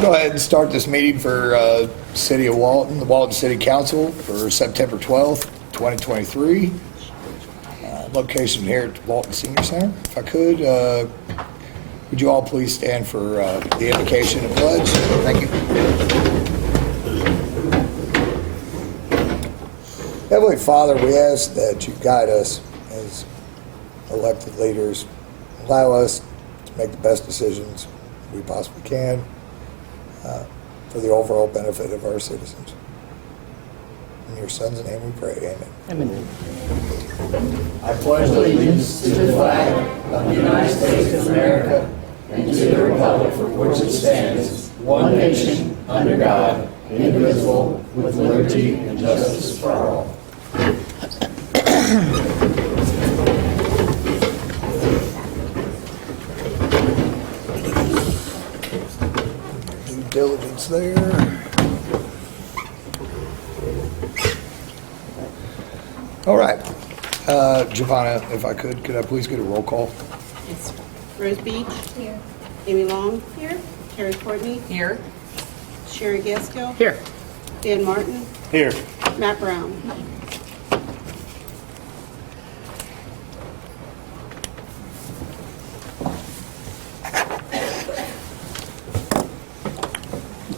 Go ahead and start this meeting for City of Walton, the Walton City Council for September 12th, 2023. Location here at Walton Senior Center. If I could, would you all please stand for the invocation and pledge? Thank you. Heavenly Father, we ask that you guide us as elected leaders. Allow us to make the best decisions we possibly can for the overall benefit of our citizens. In your son's name we pray, amen. Amen. I pledge allegiance to the flag of the United States of America and to the republic for which it stands, one nation, under God, indivisible, with liberty and justice for all. Due diligence there. All right. Giovanna, if I could I please get a roll call? Yes. Rose Beach. Here. Amy Long. Here. Terry Courtney. Here. Sherry Gaskell. Here. Dan Martin. Here. Matt Brown.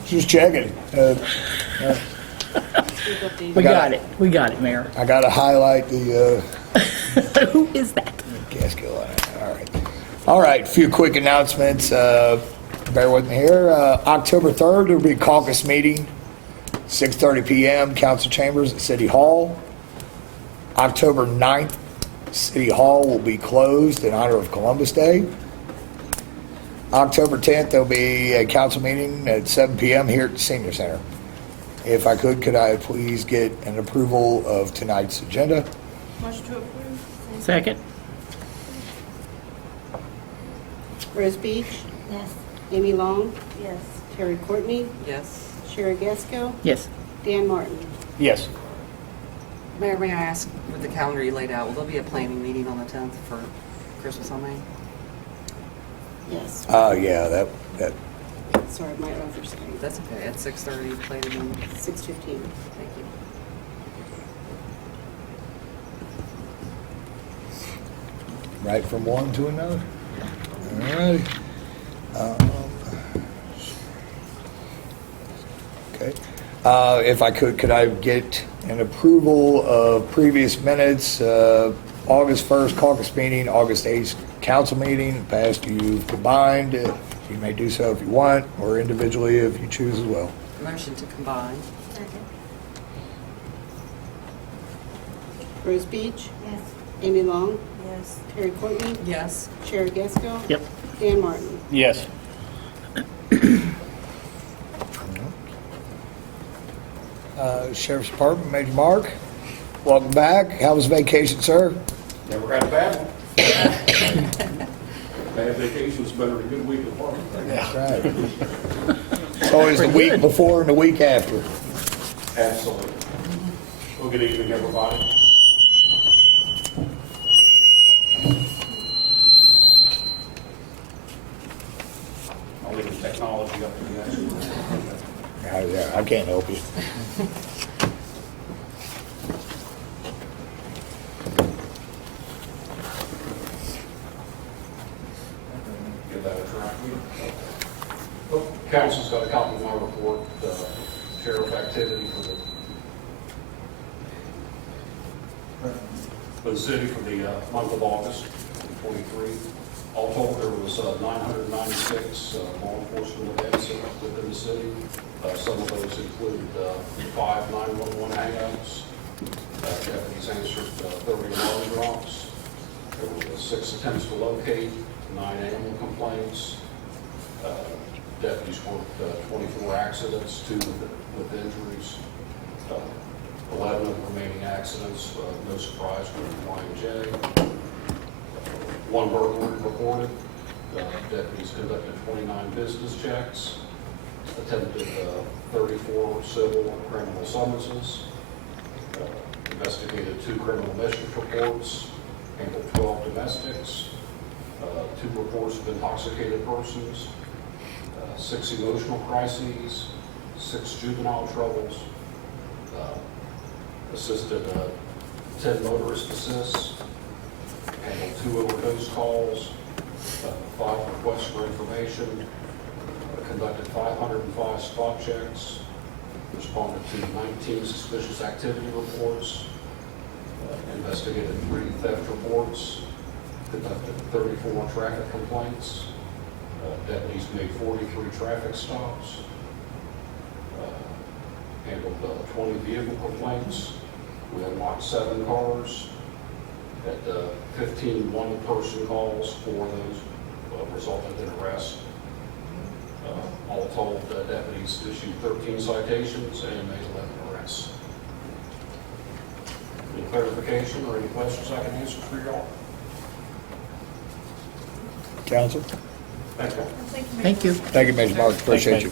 Just checking. We got it. We got it, Mayor. I got to highlight the Who is that? Gaskill. All right. All right. A few quick announcements. Bear with me here. October 3rd, there will be a caucus meeting, 6:30 p.m., council chambers at City Hall. October 9th, City Hall will be closed in honor of Columbus Day. October 10th, there'll be a council meeting at 7 p.m. here at the Senior Center. If I could I please get an approval of tonight's agenda? Motion to approve. Second. Rose Beach. Yes. Amy Long. Yes. Terry Courtney. Yes. Sherry Gaskell. Yes. Dan Martin. Yes. Mayor, may I ask, with the calendar you laid out, will there be a planning meeting on the 10th for Christmas on Main? Yes. Yeah, that. Sorry, my oversight. That's okay. At 6:30, planning meeting. 6:15. Thank you. Right from one to another. All right. Okay. If I could I get an approval of previous minutes, August 1st caucus meeting, August 8th council meeting, past you've combined. You may do so if you want, or individually if you choose as well. Motion to combine. Second. Rose Beach. Yes. Amy Long. Yes. Terry Courtney. Yes. Sherry Gaskell. Yep. Dan Martin. Yes. Sheriff's Department, Major Mark, welcome back. How was vacation, sir? Never had a bad one. Bad vacation's better than a good week of work. That's right. It's always the week before and the week after. Absolutely. Well, good evening, everybody. I'll leave the technology up to you guys. Yeah, I can't help you. Give that a try. Oh, Council's got a copy of my report, sheriff activity for the city for the month of August 2023. All told, there was 996 law enforcement events within the city. Some of those include 5 911 hangouts. Deputies answered 30 alarm drops. There were 6 attempts to locate, 9 animal complaints. Deputies worked 24 accidents, 2 with injuries. 11 of the remaining accidents, no surprise, were Y&J. 1 burglary reported. Deputies conducted 29 business checks, attempted 34 civil and criminal summonses, investigated 2 criminal mischief reports, handled 12 domestics, 2 reports of intoxicated persons, 6 emotional crises, 6 juvenile troubles, assisted 10 motorist assists, handled 2 overdose calls, 5 requests for information, conducted 505 spot checks, responded to 19 suspicious activity reports, investigated 3 theft reports, conducted 34 traffic complaints, deputies made 43 traffic stops, handled 20 vehicle complaints. We unlocked 7 cars, had 15 one-person calls. 4 of those resulted in arrest. All told, deputies issued 13 citations and made 11 arrests. Any clarification or any questions I can answer for y'all? Council? Thank you. Thank you. Thank you, Mr. Marks, appreciate you.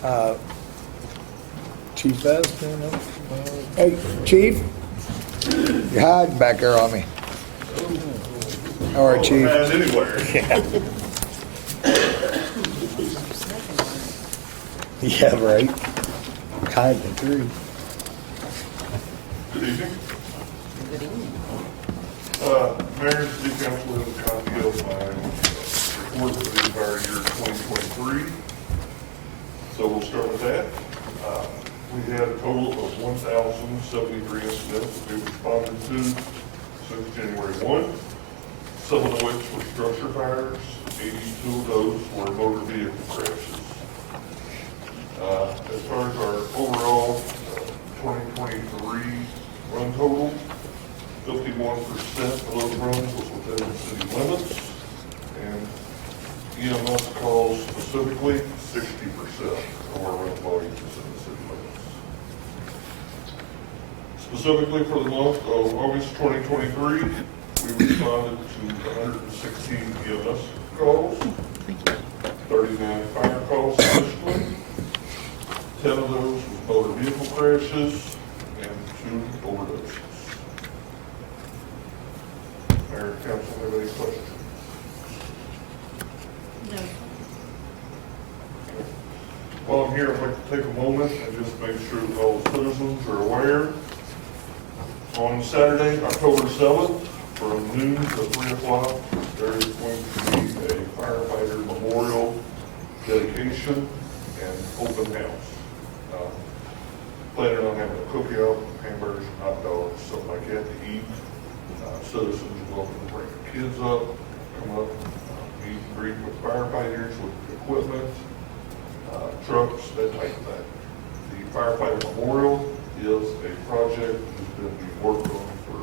Thanks, Chief Best? Hey, Chief? You're hiding back there on me. All right, Chief. Anywhere. Yeah, right. Hiding in the tree. Good evening. Good evening. Mayor, City Council has a copy of my report for the entire year 2023. So we'll start with that. We had a total of 1,073 incidents that we responded to since January 1. Some of which were structure fires. 82 of those were motor vehicle crashes. As far as our overall 2023 run total, 51% of those runs was within the city limits, and EMS calls specifically, 60% of our run volume is in the city limits. Specifically for the month of August 2023, we responded to 116 EMS calls, 39 fire calls additionally. 10 of those was motor vehicle crashes and 2 overdoses. Mayor and council, have any questions? No. While I'm here, I'd like to take a moment and just make sure that all the citizens are aware. On Saturday, October 7th, from noon to 3 o'clock, there is going to be a firefighter memorial dedication and open house. Planning on having a cookout, hamburgers, hot dogs, something like that to eat. Citizens are welcome to bring their kids up, come up, meet and greet with firefighters, with equipment, trucks, that type of thing. The firefighter memorial is a project that's been being worked on for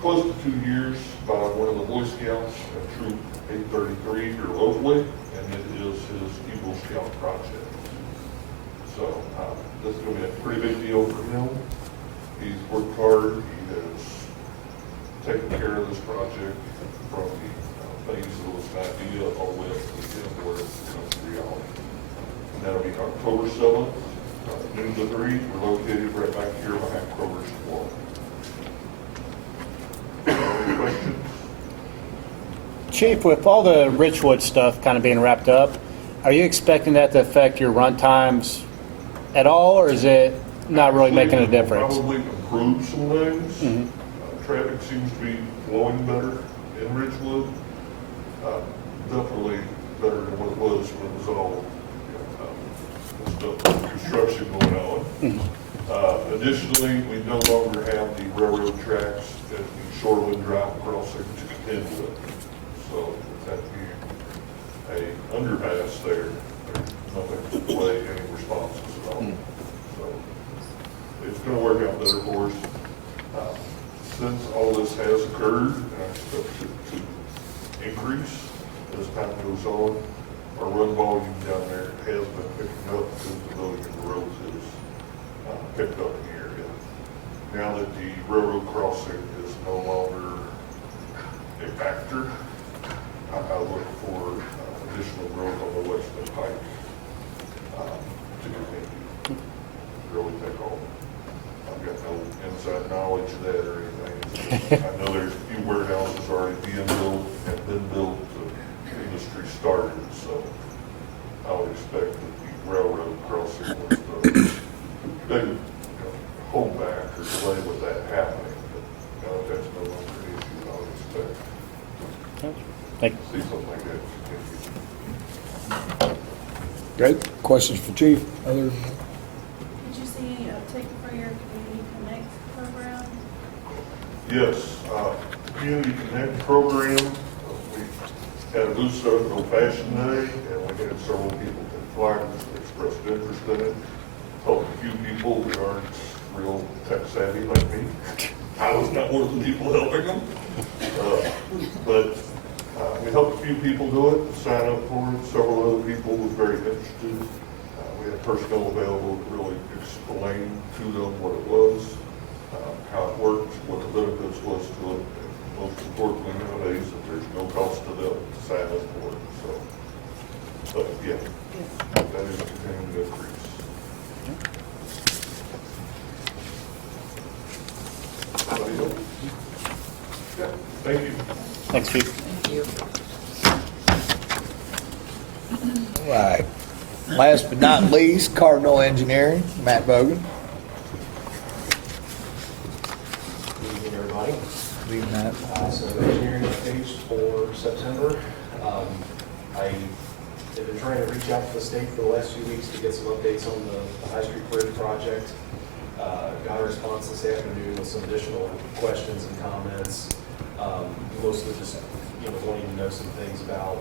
close to 2 years by one of the Boy Scouts at Troop 833 here locally, and it is his Eagle Scout project. So this is going to be a pretty big deal for him. He's worked hard. He has taken care of this project from the things that was an idea all the way up to the end where it becomes a reality. And that'll be October 7th, noon to 3. We're located right back here behind Kroger's Wall. Any questions? Chief, with all the Richwood stuff kind of being wrapped up, are you expecting that to affect your run times at all, or is it not really making a difference? Probably improve some things. Traffic seems to be flowing better in Ridgewood. Definitely better than what it was when it was all construction going on. Additionally, we no longer have the railroad tracks at the Shoreland Drive crossing to contend with. So that being a underpass there, there's nothing to delay any responses at all. So it's going to work out better for us. Since all this has occurred, and I expect it to increase as time goes on, our run volume down there has been picking up because the building of the roads has picked up in the area. Now that the railroad crossing is no longer a factor, I look for additional growth on the Western Pike to continue. Really take off. I've got no inside knowledge of that or anything. I know there's a few warehouses already being built, have been built, the industry started, so I would expect that the railroad crossing was the big holdback or delay with that happening. But that's no longer an issue. I would expect Thank to see something like that continue. Great. Questions for Chief? Other? Did you see any uptake for your Community Connect program? Yes, Community Connect program, we had a booth start at Old Fashioned Day, and we had several people take flyers that expressed interest in it. Helped a few people that aren't real tech savvy like me. I was not one of the people helping them. But we helped a few people do it, sign up for it. Several other people were very interested. We had personnel available to really explain to them what it was, how it worked, what the benefits was to it, and most importantly nowadays, that there's no cost to them to sign up for it. So, but yeah, that is continuing to increase. Anybody else? Yeah, thank you. Thanks, Chief. Thank you. All right. Last but not least, Cardinal Engineering, Matt Bogan. Good evening, everybody. Lead Matt. So engineering updates for September. I have been trying to reach out to the state for the last few weeks to get some updates on the High Street Bridge project. Got a response this afternoon with some additional questions and comments. Mostly just, wanting to know some things about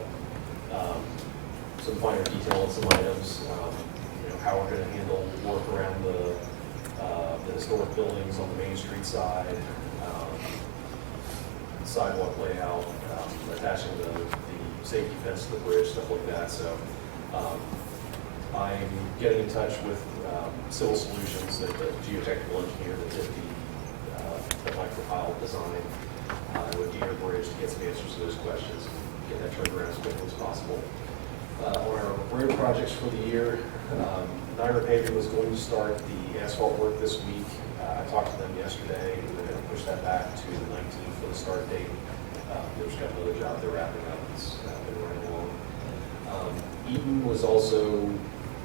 some finer detail on some items. How we're going to handle work around the historic buildings on the Main Street side, sidewalk layout, attaching the safety fence to the bridge, stuff like that. So I'm getting in touch with Civil Solutions, the geotechnical engineer that did the micropile design with Deer Bridge, to get some answers to those questions and get that turned around as quickly as possible. On our road projects for the year, Niagara Paving was going to start the asphalt work this week. I talked to them yesterday. They're going to push that back to the 19th for the start date. They've just got another job they're wrapping up. It's been running along. Eaton was also,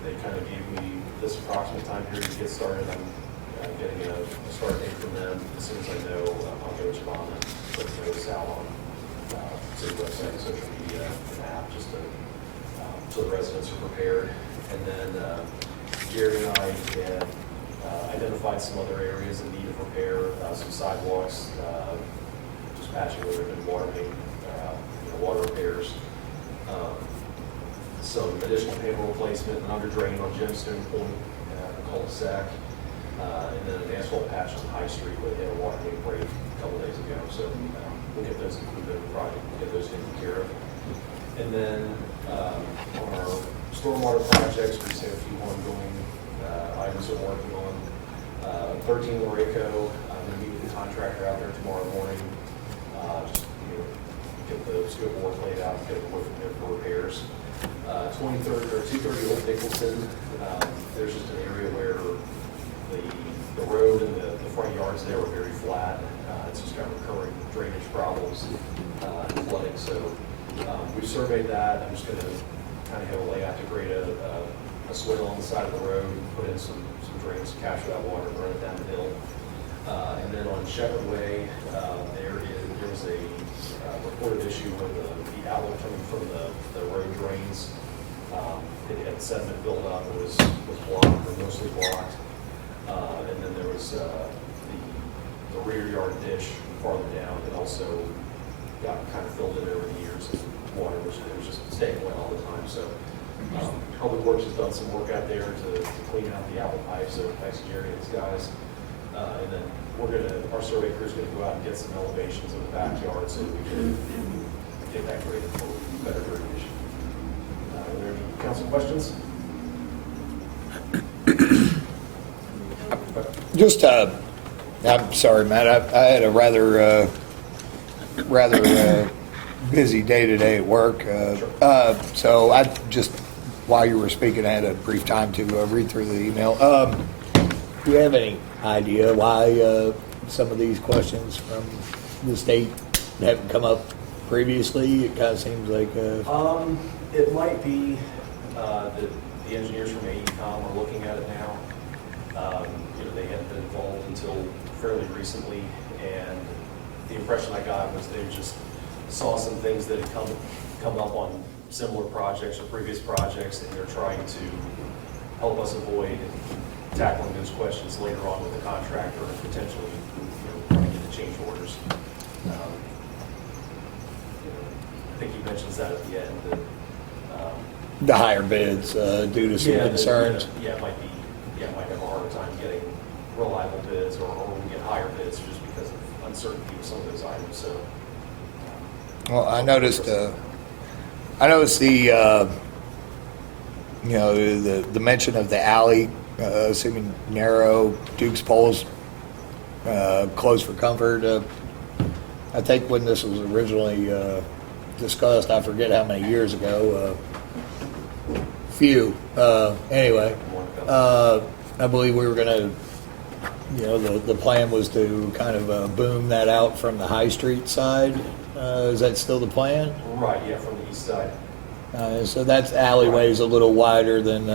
they kind of gave me this approximate time period to get started. I'm getting a start date from them. As soon as I know, I'll go to Javon and put the notice out on city website, social media, and app, just to so the residents are prepared. And then Jerry and I had identified some other areas in need of repair, some sidewalks, just patching where there have been water main, water repairs, some additional panel replacement, an under drain on Gemstone Point, a cul-de-sac, and then an asphalt patch on High Street where they had a water main break a couple days ago. So we'll get those included in the project, we'll get those taken care of. And then on our stormwater projects, we just have a few ongoing items that we're working on. 13 Lareco, I'm going to meet with the contractor out there tomorrow morning. Just get the scope of work laid out, get the work from there for repairs. 230 Old Nicholson, there's just an area where the road and the front yards there are very flat. It's just got recurring drainage problems and flooding. So we've surveyed that. I'm just going to kind of have a layout to create a swale on the side of the road, put in some drains to capture that water and run it down the hill. And then on Shepherd Way, there was a reported issue with the outlet coming from the road drains. It had sediment built up. It was blocked, or mostly blocked. And then there was the rear yard ditch farther down that also got kind of filled in over the years. And water was just staying wet all the time. So Public Works has done some work out there to clean out the outlet pipes. So thanks to Jerry and his guys. And then our survey crew is going to go out and get some elevations in the backyard so that we can get that graded for better drainage. Are there any council questions? Just, I'm sorry, Matt, I had a rather busy day today at work. So I just, while you were speaking, I had a brief time to read through the email. Do you have any idea why some of these questions from the state haven't come up previously? It kind of seems like... It might be that the engineers from AECom are looking at it now. They hadn't been involved until fairly recently, and the impression I got was they just saw some things that had come up on similar projects or previous projects, and they're trying to help us avoid tackling those questions later on with the contractor and potentially running into change orders. I think he mentions that at the end, that The higher bids due to some concerns. Yeah, might have a harder time getting reliable bids, or we get higher bids just because of uncertainty with some of those items, so. Well, I noticed the, the mention of the alley, assuming narrow, Duke's poles, closed for comfort. I think when this was originally discussed, I forget how many years ago, anyway, I believe we were gonna, the plan was to kind of boom that out from the High Street side. Is that still the plan? Right, yeah, from the east side. So that alleyway is a little wider than,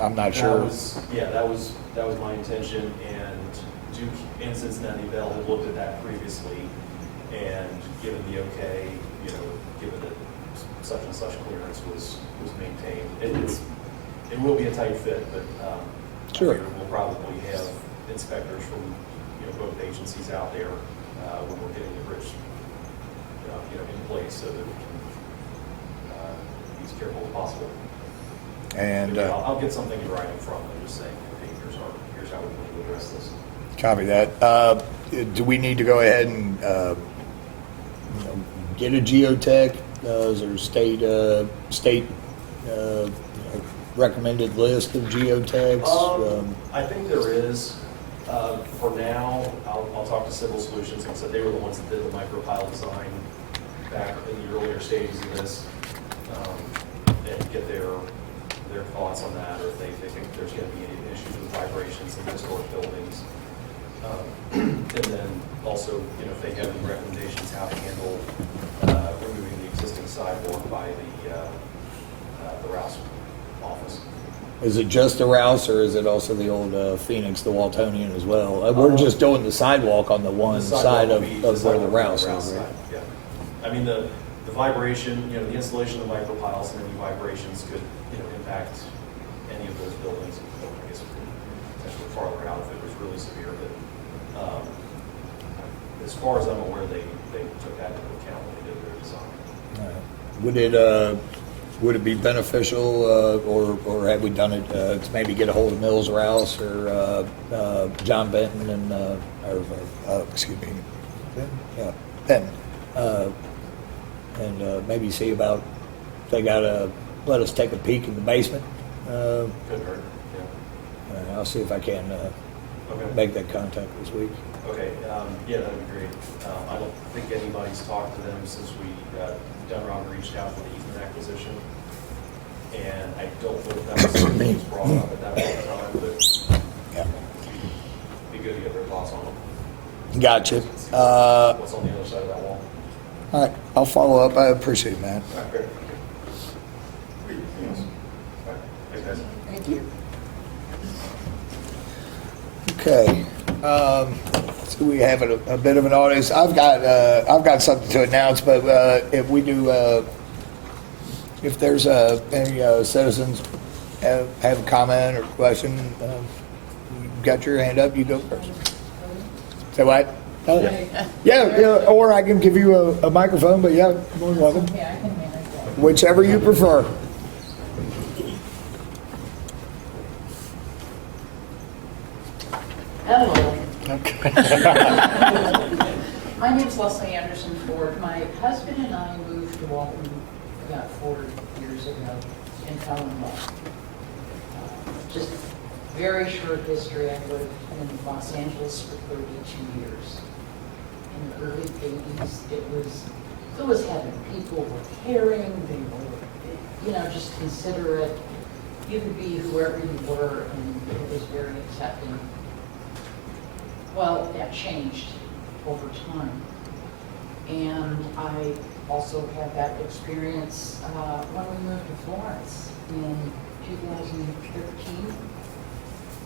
I'm not sure. That was my intention, and Duke and Cincinnati Bell had looked at that previously, and given the okay, given that such and such clearance was maintained. It will be a tight fit, but Sure. we'll probably have inspectors from both agencies out there when we're getting the bridge in place, so that we can be as careful as possible. And I'll get something in writing from them, just saying, hey, here's how we want to address this. copy that. Do we need to go ahead and get a geotech? Is there a state recommended list of geotechs? I think there is. For now, I'll talk to Civil Solutions. Like I said, they were the ones that did the micropile design back in the earlier stages of this, and get their thoughts on that, or if they think there's going to be any issues with vibrations in historic buildings. And then also, if they have any recommendations how to handle removing the existing sidewalk by the Rouse office. Is it just the Rouse, or is it also the old Phoenix, the Waltonian as well? We're just doing the sidewalk on the one The sidewalk side will of be- where the sidewalk will be Rouse on is, the right? side, yeah. I mean, the vibration, the installation of micropiles and any vibrations could, impact any of those buildings. I guess potentially farther out if it was really severe, but as far as I'm aware, they took that into account when they did their design. Would it be beneficial, or have we done it to maybe get a hold of Mills Rouse or John Benton and Benton, and maybe see about if they gotta let us take a peek in the basement? Couldn't hurt, yeah. I'll see if I can Okay. make that contact this week. Okay, yeah, that'd be great. I don't think anybody's talked to them since Dunron reached out for the easement acquisition. And I don't know if that was something that was brought up at that point in time, but Yeah. be good to get their thoughts on it. Gotcha. What's on the other side of that wall? All right, I'll follow up. I appreciate it, man. All right, great. Anything else? All right, thanks, guys. Thank you. Okay. So we have a bit of an audience. I've got something to announce, but if we do, if there's any citizens have a comment or question, you got your hand up. You go first. Say what? Yeah, or I can give you a microphone, but yeah, more than welcome. Yeah, I can manage that. Whichever you prefer. Hello. Okay. My name's Leslie Anderson Ford. My husband and I moved to Walton about 4 years ago and fell in love. Just very short history. I lived in Los Angeles for 32 years. In the early 80s, it was heaven. People were caring. They were, just considerate. You could be whoever you were, and it was very accepting. Well, that changed over time. And I also had that experience when we moved to Florence in 2013.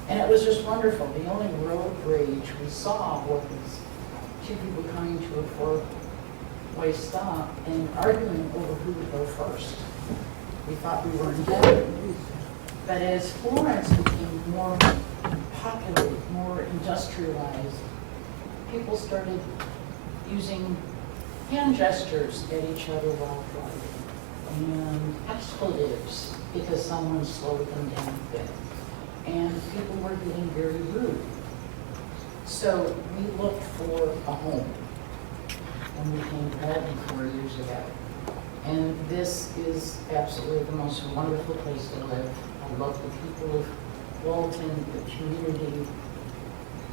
And it was just wonderful. The only road rage we saw was two people coming to a four-way stop and arguing over who would go first. We thought we were in heaven. But as Florence became more populated, more industrialized, people started using hand gestures at each other while driving, and expletives because someone slowed them down a bit. And people were getting very rude. So we looked for a home, and we came to Walton 4 years ago. And this is absolutely the most wonderful place to live. I love the people of Walton, the community.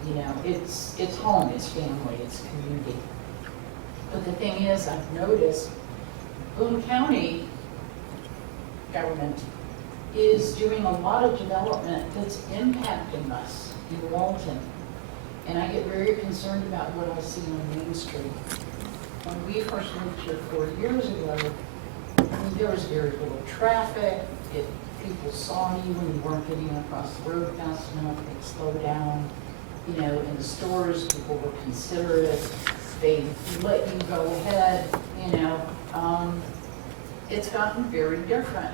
You know, it's home, it's family, it's community. But the thing is, I've noticed Boone County government is doing a lot of development that's impacting us in Walton. And I get very concerned about what I see on Main Street. When we first moved here 4 years ago, I mean, there was very little traffic. If people saw you and you weren't getting across the road fast enough, they'd slow down. You know, in the stores, people were considerate. They let you go ahead, you know. It's gotten very different.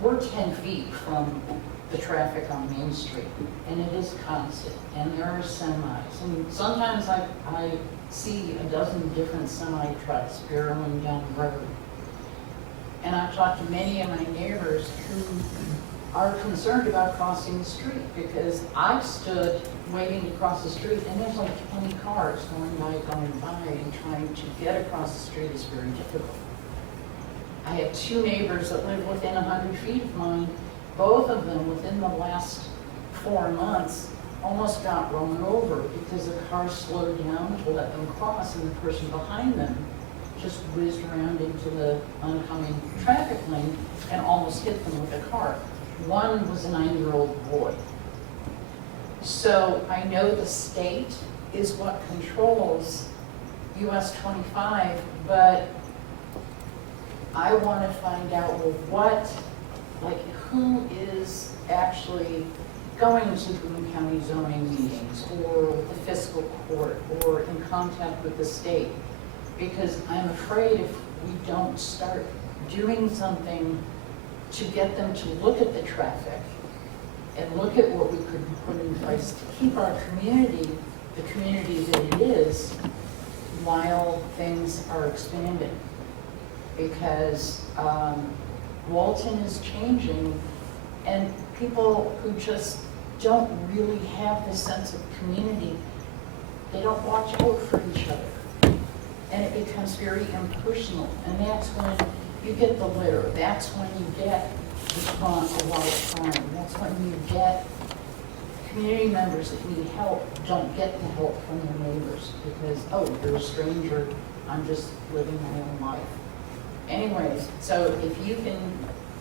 We're 10 feet from the traffic on Main Street, and it is constant, and there are semis. And sometimes I see a dozen different semi-trucks barreling down the road. And I've talked to many of my neighbors who are concerned about crossing the street, because I've stood waiting to cross the street, and there's like 20 cars going by, and trying to get across the street is very difficult. I have two neighbors that live within 100 feet of mine. Both of them, within the last 4 months, almost got run over because the car slowed down to let them cross, and the person behind them just whizzed around into the oncoming traffic lane and almost hit them with a car. One was a 9-year-old boy. So I know the state is what controls US 25, but I want to find out, well, who is actually going to Boone County zoning meetings or with the fiscal court or in contact with the state. Because I'm afraid if we don't start doing something to get them to look at the traffic and look at what we could put in place to keep our community, the community that it is, while things are expanding. Because Walton is changing, and people who just don't really have this sense of community, they don't watch out for each other. And it becomes very impersonal. And that's when you get the litter. That's when you get a lot of crime. That's when you get community members that need help don't get the help from their neighbors because, oh, you're a stranger, I'm just living my own life. Anyways, so if you can,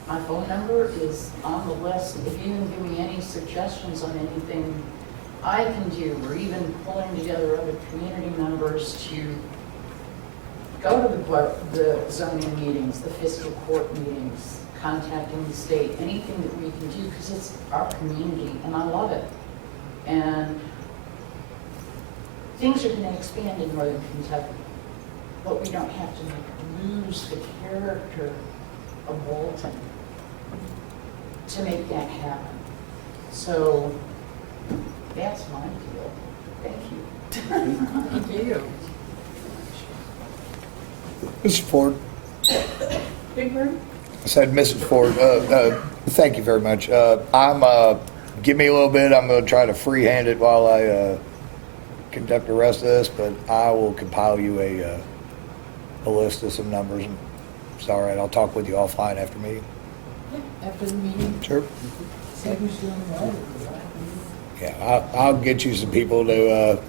my phone number is on the list. If you can give me any suggestions on anything I can do, or even pulling together other community members to go to the zoning meetings, the fiscal court meetings, contacting the state, anything that we can do, because it's our community and I love it. And things are going to expand in Northern Kentucky, but we don't have to lose the character of Walton to make that happen. So that's my deal. Thank you. Thank you. Mr. Ford. Big room? I said, Mrs. Ford, thank you very much. Give me a little bit. I'm going to try to freehand it while I conduct the rest of this, but I will compile you a list of some numbers. And it's all right. I'll talk with you offline after meeting. After the meeting, Sure. see who's doing the right. Yeah, I'll get you some people to.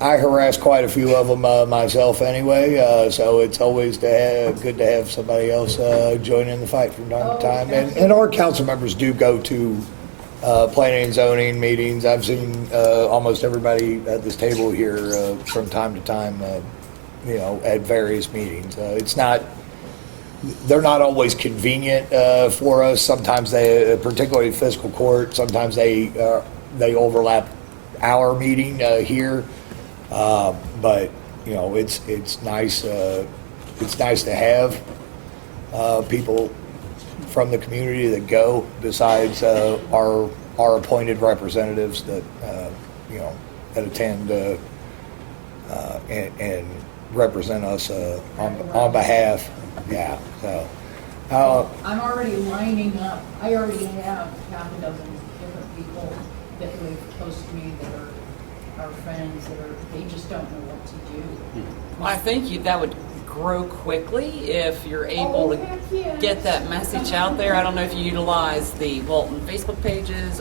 I harass quite a few of them myself anyway, so it's always good to have somebody else join in the fight from time to time. And our council members do go to planning and zoning meetings. I've seen almost everybody at this table here from time to time at various meetings. They're not always convenient for us. Sometimes they, particularly fiscal court, sometimes they overlap our meeting here. But it's nice. It's nice to have people from the community that go, besides our appointed representatives that that attend and represent us on behalf. Yeah. So. I'm already lining up. I already have half a dozen different people that live close to me that are friends they just don't know what to do. Well, I think that would grow quickly if you're able to heck yes. get that message out there. I don't know if you utilize the Walton Facebook pages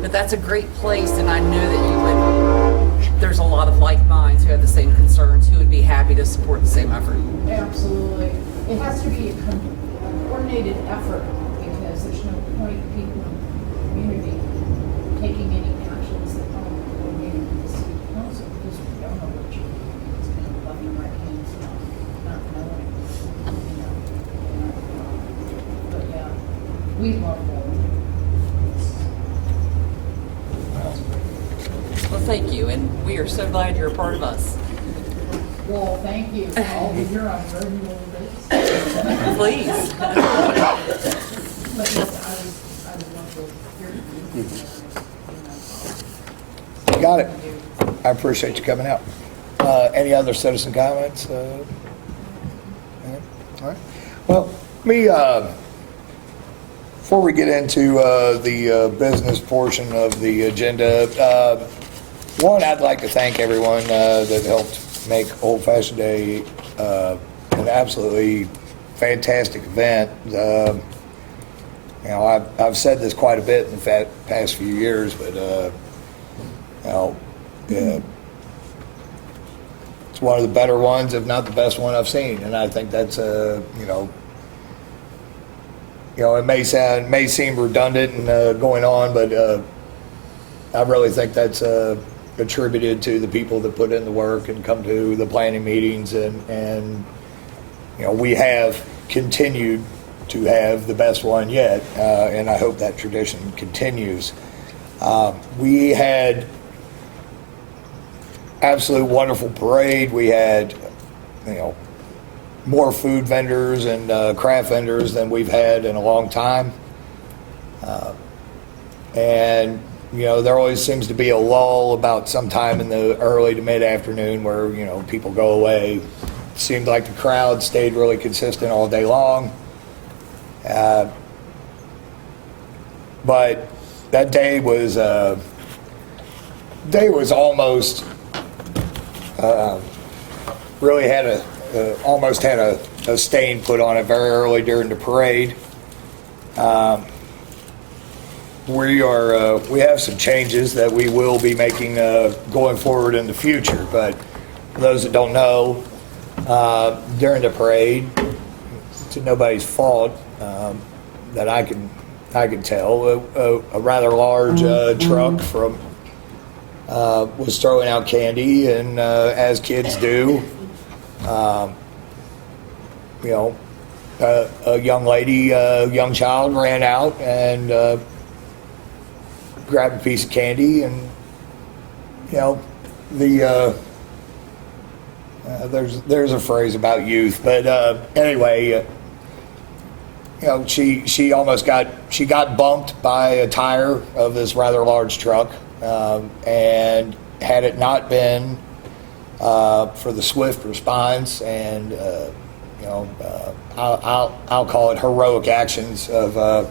but that's a great place, and I know that there's a lot of like minds who have the same concerns who would be happy to support the same effort. Absolutely. It has to be a coordinated effort because there's no point people in the community taking any actions that aren't coordinated with the city council because we don't know what you're doing. It's kind of left and right hands, not knowing, But yeah, we love that. Well, thank you, and we are so glad you're a part of us. Well, thank you. I'll be here on a regular basis. Please. But yes, I would love to hear from you. Got it. I appreciate you coming out. Any other citizen comments? All right. Well, before we get into the business portion of the agenda, one, I'd like to thank everyone that helped make Old Fashioned Day an absolutely fantastic event. I've said this quite a bit in the past few years, but it's one of the better ones, if not the best one I've seen, and I think that's it may seem redundant and going on, but I really think that's attributed to the people that put in the work and come to the planning meetings, and we have continued to have the best one yet, and I hope that tradition continues. We had absolute wonderful parade. We had more food vendors and craft vendors than we've had in a long time, and there always seems to be a lull about sometime in the early to mid-afternoon where, people go away. It seemed like the crowd stayed really consistent all day long. But that day was almost really had almost had a stain put on it very early during the parade. We have some changes that we will be making going forward in the future, but for those that don't know, during the parade, to nobody's fault that I can tell, a rather large truck from was throwing out candy, and as kids do, a young lady, a young child ran out and grabbed a piece of candy, and there's a phrase about youth, but anyway, she almost got bumped by a tire of this rather large truck, and had it not been for the swift response and I'll call it heroic actions of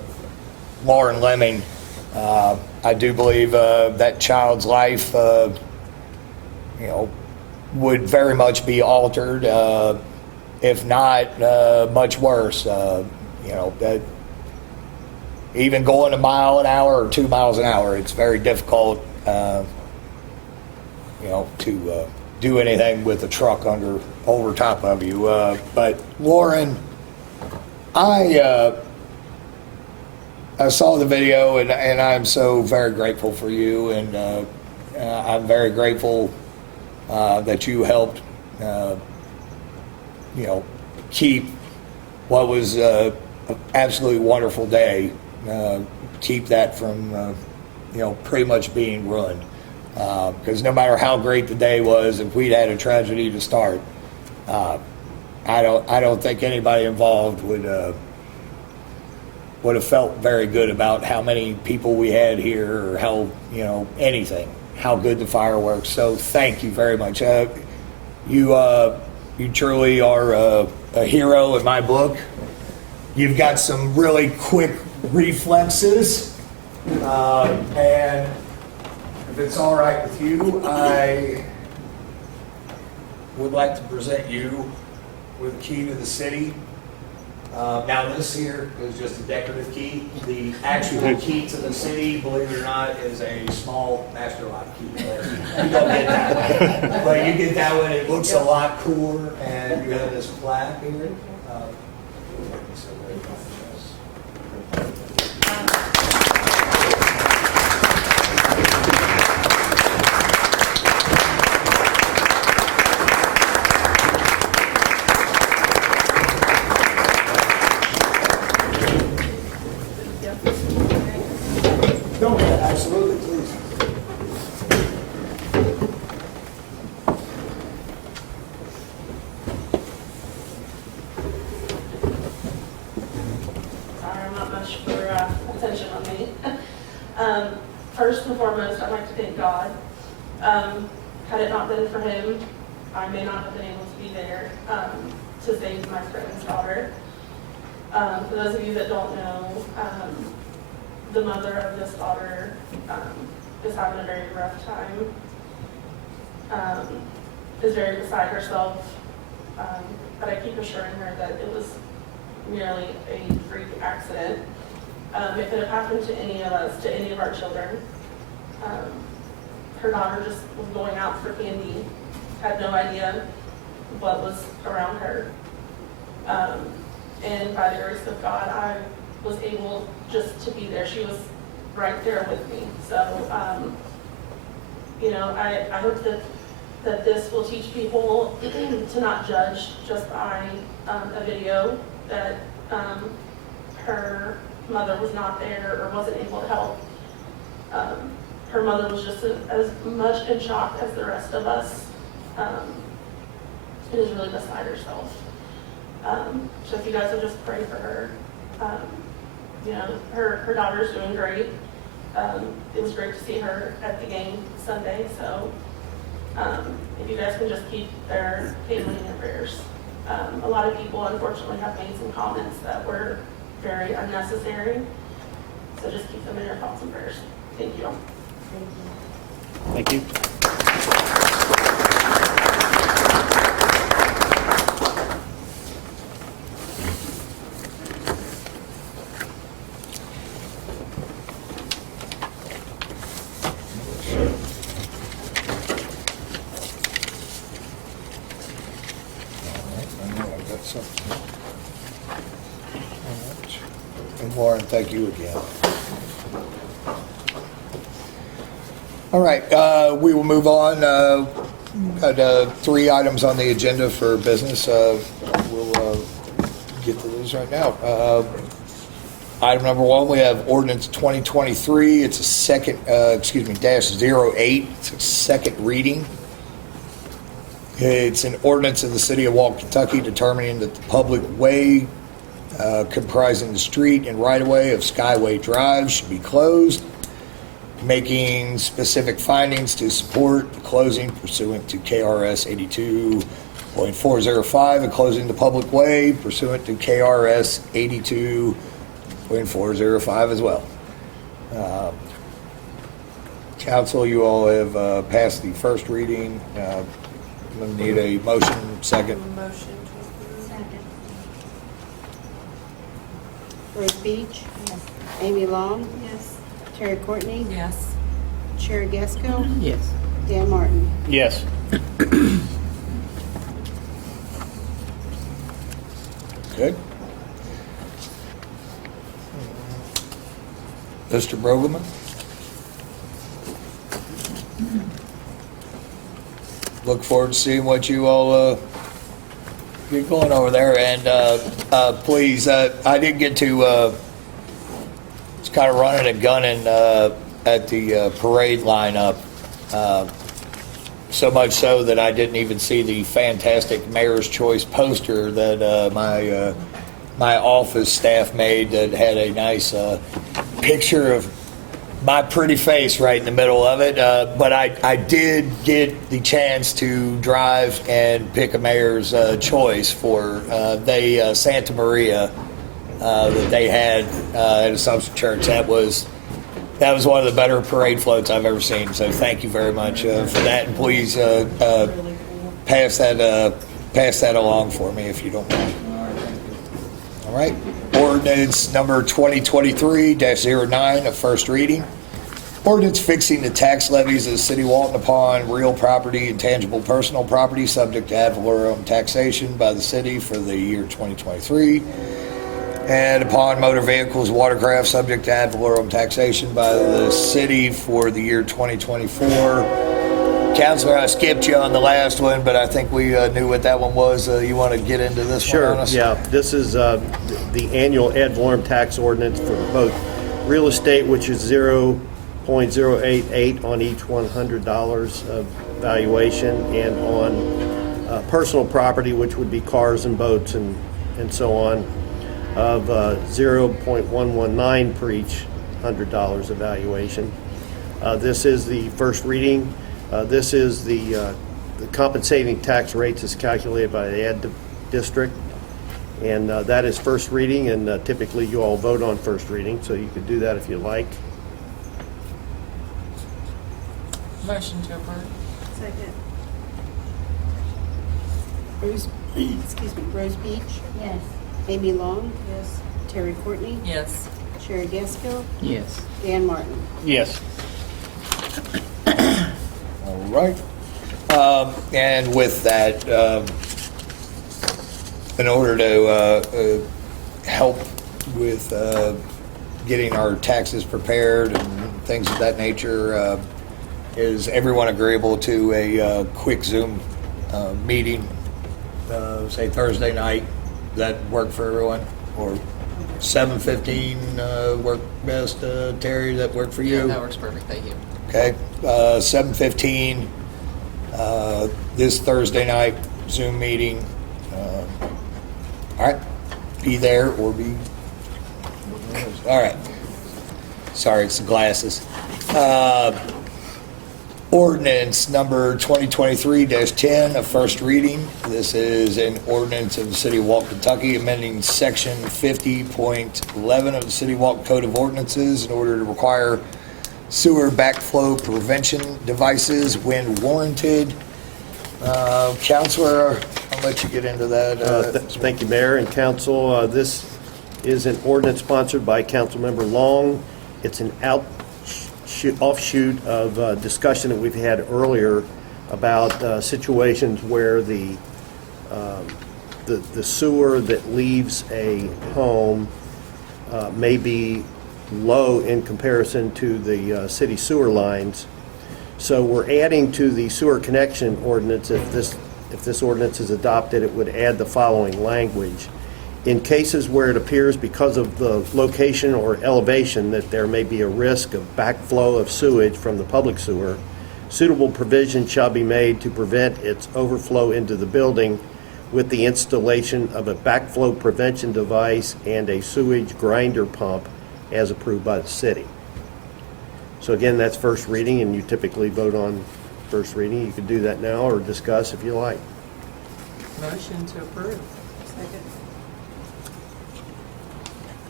Lauren Lemming, I do believe that child's life, would very much be altered, if not much worse. That even going a mile an hour or 2 miles an hour, it's very difficult, to do anything with a truck over top of you. But Lauren, I saw the video, and I'm so very grateful for you, and I'm very grateful that you helped keep what was an absolutely wonderful day, keep that from, pretty much being ruined. Because no matter how great the day was, if we'd had a tragedy to start, I don't think anybody involved would have felt very good about how many people we had here or how, anything, how good the fireworks. So thank you very much. You truly are a hero in my book. You've got some really quick reflexes. And if it's all right with you, I would like to present you with the key to the city. Now this here is just a decorative key. The actual key to the city, believe it or not, is a small master lock key. You don't get that one. But you get that one, it looks a lot cooler, and you have this plaque here. No, absolutely, please. Sorry, I'm not much for attention on me. First and foremost, I'd like to thank God. Had it not been for him, I may not have been able to be there to save my friend's daughter. For those of you that don't know, the mother of this daughter is having a very rough time, is very beside herself, but I keep assuring her that it was merely a freak accident. It could have happened to any of us, to any of our children. Her daughter just was going out for candy, had no idea what was around her. And by the grace of God, I was able just to be there. She was right there with me. So, I hope that this will teach people to not judge just by a video, that her mother was not there or wasn't able to help. Her mother was just as much in shock as the rest of us. It is really beside herself. So if you guys would just pray for her. Her daughter's doing great. It was great to see her at the game Sunday. So if you guys can just keep their family in your prayers. A lot of people, unfortunately, have made some comments that were very unnecessary. So just keep them in your thoughts and prayers. Thank you. Thank you. And Lauren, thank you again. All right, we will move on. Got 3 items on the agenda for business. We'll get to those right now. Item number 1, we have ordinance 2023. It's a second, -08. It's a second reading. It's an ordinance of the city of Walton, Kentucky, determining that the public way comprising the street and right-of-way of Skyway Drive should be closed, making specific findings to support the closing pursuant to KRS 82.405 and closing the public way pursuant to KRS 82.405 as well. Council, you all have passed the first reading. We need a motion, second. Motion to approve. Second. Rose Beach? Yes. Amy Long? Yes. Terry Courtney? Yes. Sherry Gaskell? Yes. Dan Martin? Yes. Good. Mr. Brogeman? look forward to seeing what you all get going over there. And please, I didn't get to. It's kind of running and gunning at the parade lineup. So much so that I didn't even see the fantastic Mayor's Choice poster that my office staff made that had a nice picture of my pretty face right in the middle of it. But I did get the chance to drive and pick a Mayor's Choice for Santa Maria that they had at Assumption Church. That was one of the better parade floats I've ever seen. So thank you very much for that, and please pass that along for me if you don't mind. All right. Ordinance number 2023-09, a first reading. Ordinance fixing the tax levies of the city of Walton upon real property and tangible personal property subject to ad valorem taxation by the city for the year 2023. And upon motor vehicles, watercraft, subject to ad valorem taxation by the city for the year 2024. Counselor, I skipped you on the last one, but I think we knew what that one was. You want to get into this one on us? Sure, yeah. This is the annual ad valorem tax ordinance for both real estate, which is 0.088 on each $100 of valuation, and on personal property, which would be cars and boats and so on, of 0.119 per each $100 of valuation. This is the first reading. This is the compensating tax rates is calculated by the ad district, and that is first reading, and typically you all vote on first reading, so you could do that if you like. Motion to approve. Second. Rose, excuse me, Rose Beach, Yes. Amy Long. Yes. Terry Courtney, Yes. Sherry Gaskell, Yes. Dan Martin. Yes. All right. And with that, in order to help with getting our taxes prepared and things of that nature, is everyone agreeable to a quick Zoom meeting, say Thursday night? Does that work for everyone? Or 7:15 work best, Terry? That work for you? Yeah, that works perfect. Thank you. Okay, 7:15 this Thursday night Zoom meeting. All right, be there or be. All right. Sorry, it's the glasses. Ordinance number 2023-10, a first reading. This is an ordinance of the City of Walton, Kentucky, amending Section 50.11 of the City of Walton Code of Ordinances in order to require sewer backflow prevention devices when warranted. Counselor, I'll let you get into that. Thank you, Mayor and Council. This is an ordinance sponsored by Councilmember Long. It's an offshoot of discussion that we've had earlier about situations where the sewer that leaves a home may be low in comparison to the city sewer lines. So we're adding to the sewer connection ordinance. If this ordinance is adopted, it would add the following language. In cases where it appears because of the location or elevation that there may be a risk of backflow of sewage from the public sewer, suitable provision shall be made to prevent its overflow into the building with the installation of a backflow prevention device and a sewage grinder pump as approved by the city. So again, that's first reading, and you typically vote on first reading. You could do that now or discuss if you like. Motion to approve. Second.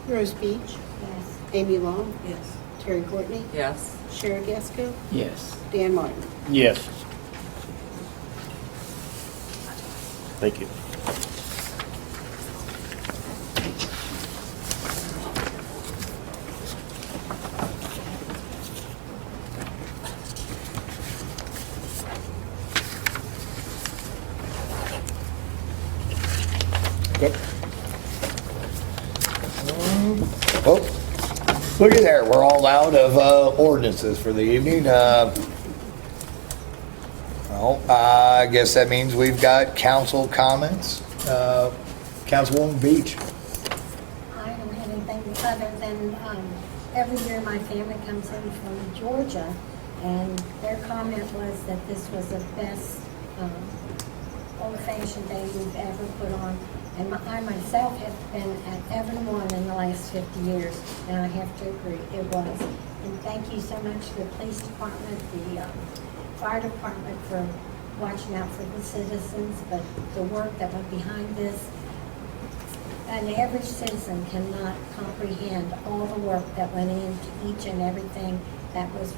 Rose Beach, Yes. Amy Long, Yes. Terry Courtney, Yes. Sherry Gaskell, Yes. Dan Martin. Yes. Thank you. Good. Oh, look at there. We're all out of ordinances for the evening. Well, I guess that means we've got council comments. Councilwoman Beach. I don't have anything other than, every year my family comes in from Georgia, and their comment was that this was the best, old-fashioned day we've ever put on. And I myself have been at every one in the last 50 years, and I have to agree, it was. And thank you so much to the police department, the fire department for watching out for the citizens, but the work that went behind this, an average citizen cannot comprehend all the work that went into each and everything that was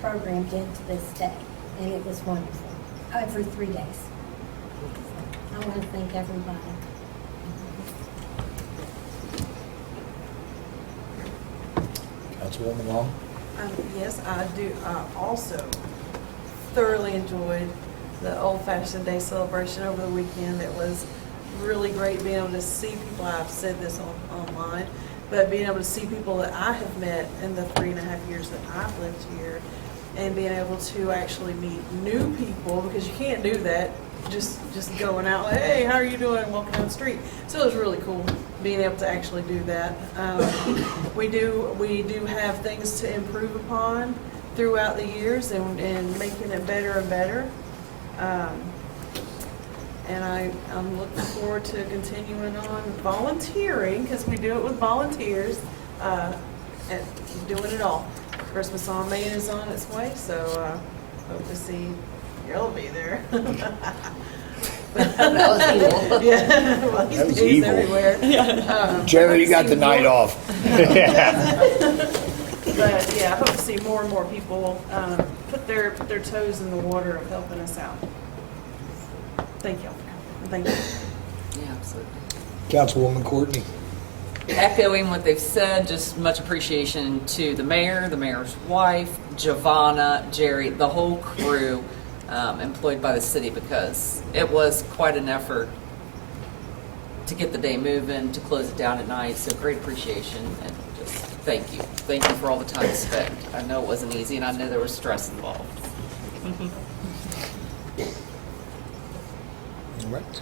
programmed into this day. And it was wonderful, for 3 days. I want to thank everybody. Councilwoman Long. Yes, I do. I also thoroughly enjoyed the old-fashioned day celebration over the weekend. It was really great being able to see people. I've said this online, but being able to see people that I have met in the 3.5 years that I've lived here, and being able to actually meet new people, because you can't do that just going out like, hey, how are you doing, walking down the street. So it was really cool being able to actually do that. We do have things to improve upon throughout the years, and making it better and better. And I'm looking forward to continuing on volunteering, because we do it with volunteers, and doing it all. Christmas on Main is on its way, so hope to see you'll be there. That was evil. Yeah, well, That was he's evil. everywhere. Jerry, you got the night off. But yeah, I hope to see more and more people put their toes in the water of helping us out. Thank you. Thank you. Yeah, absolutely. Councilwoman Courtney. Echoing what they've said, just much appreciation to the mayor, the mayor's wife, Giovanna, Jerry, the whole crew employed by the city, because it was quite an effort to get the day moving, to close it down at night. So great appreciation, and just thank you. Thank you for all the time spent. I know it wasn't easy, and I know there was stress involved. All right.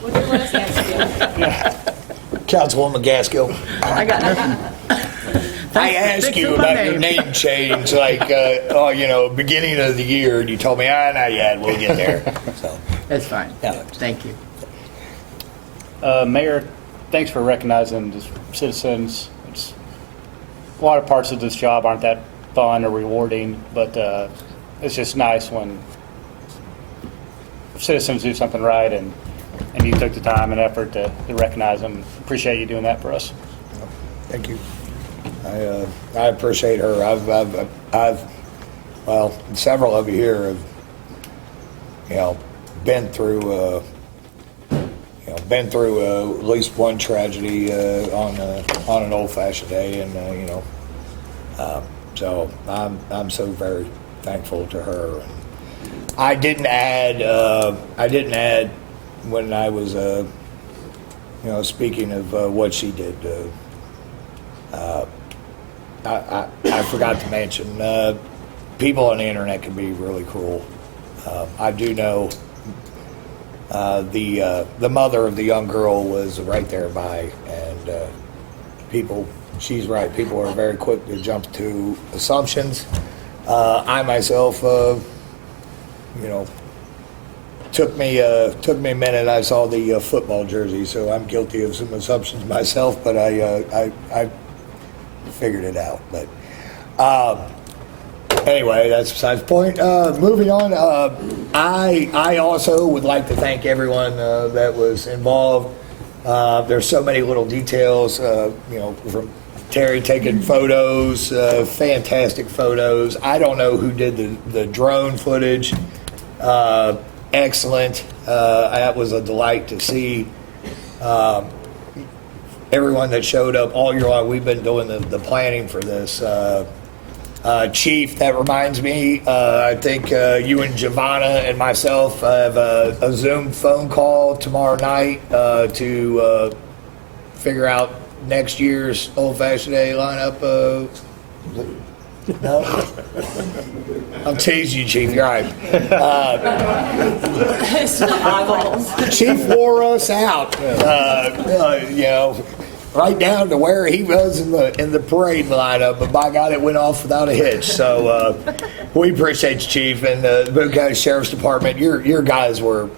What's your last name? Councilwoman Gaskill. I got nothing. I asked you about your name change, like, beginning of the year, and you told me, not yet, we'll get there. So, That's fine. Yeah. Thank you. Mayor, thanks for recognizing the citizens. A lot of parts of this job aren't that fun or rewarding, but it's just nice when citizens do something right, and you took the time and effort to recognize them. Appreciate you doing that for us. thank you. I appreciate her. Well, several of you here have, been through at least one tragedy on an old-fashioned day, and so I'm so very thankful to her. I didn't add when I was speaking of what she did. I forgot to mention, people on the internet can be really cruel. I do know the mother of the young girl was right there by, and she's right, people are very quick to jump to assumptions. I myself, took me a minute. I saw the football jersey, so I'm guilty of some assumptions myself, but I figured it out. But anyway, that's besides the point. Moving on, I also would like to thank everyone that was involved. There's so many little details, from Terry taking photos, fantastic photos. I don't know who did the drone footage. Excellent. That was a delight to see. Everyone that showed up all year long. We've been doing the planning for this. Chief, that reminds me, I think you and Giovanna and myself have a Zoom phone call tomorrow night to figure out next year's old-fashioned day lineup. No? I'm teasing you, Chief, you're right. Chief wore us out, you know, right down to where he was in the parade lineup, but by God, it went off without a hitch. So we appreciate you, Chief, and the Boone County Sheriff's Department. Your guys were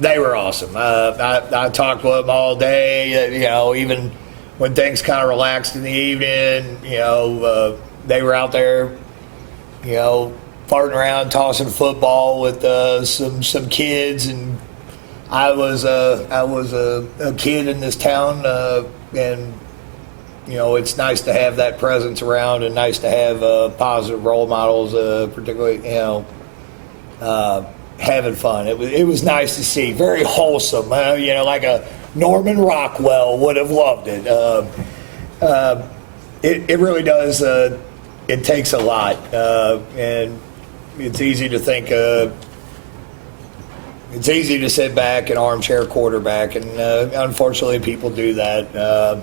awesome. I talked with them all day, you know, even when things kind of relaxed in the evening, you know, they were out there, you know, farting around, tossing football with some kids, and I was a kid in this town, and you know, it's nice to have that presence around, and nice to have positive role models, particularly, you know, having fun. It was nice to see, very wholesome. You know, like a Norman Rockwell would have loved it. It really does. It takes a lot, and it's easy to think. It's easy to sit back and armchair quarterback, and unfortunately, people do that.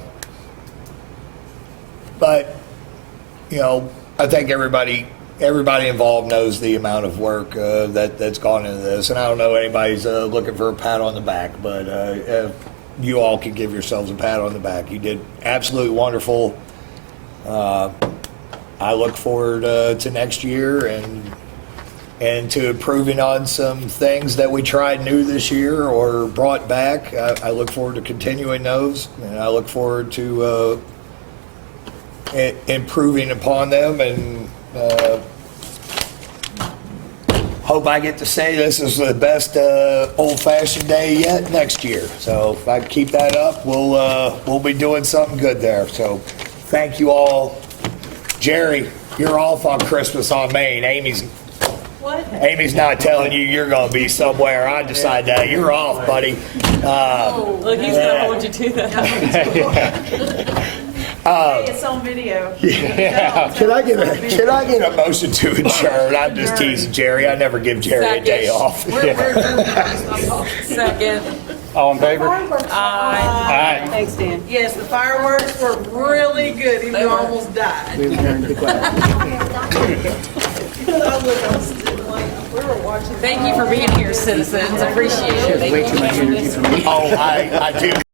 But you know, I think everybody involved knows the amount of work that's gone into this, and I don't know anybody's looking for a pat on the back, but you all can give yourselves a pat on the back. You did absolutely wonderful. I look forward to next year and to improving on some things that we tried new this year or brought back. I look forward to continuing those, and I look forward to improving upon them, and hope I get to say this is the best old-fashioned day yet next year. So if I keep that up, we'll be doing something good there. So thank you all. Jerry, you're off on Christmas on Maine. Amy's not telling you you're going to be somewhere. I decide that. You're off, buddy. Look, he's going to hold you to that. Hey, it's on video. Yeah. Can I get a motion to adjourn? I'm just teasing Jerry. I never give Jerry a day off. Second. All in favor? Aye. Thanks, Dan. Yes, the fireworks were really good, even though I almost died. We were watching. Thank you for being here, citizens. Appreciate it. Oh, I do.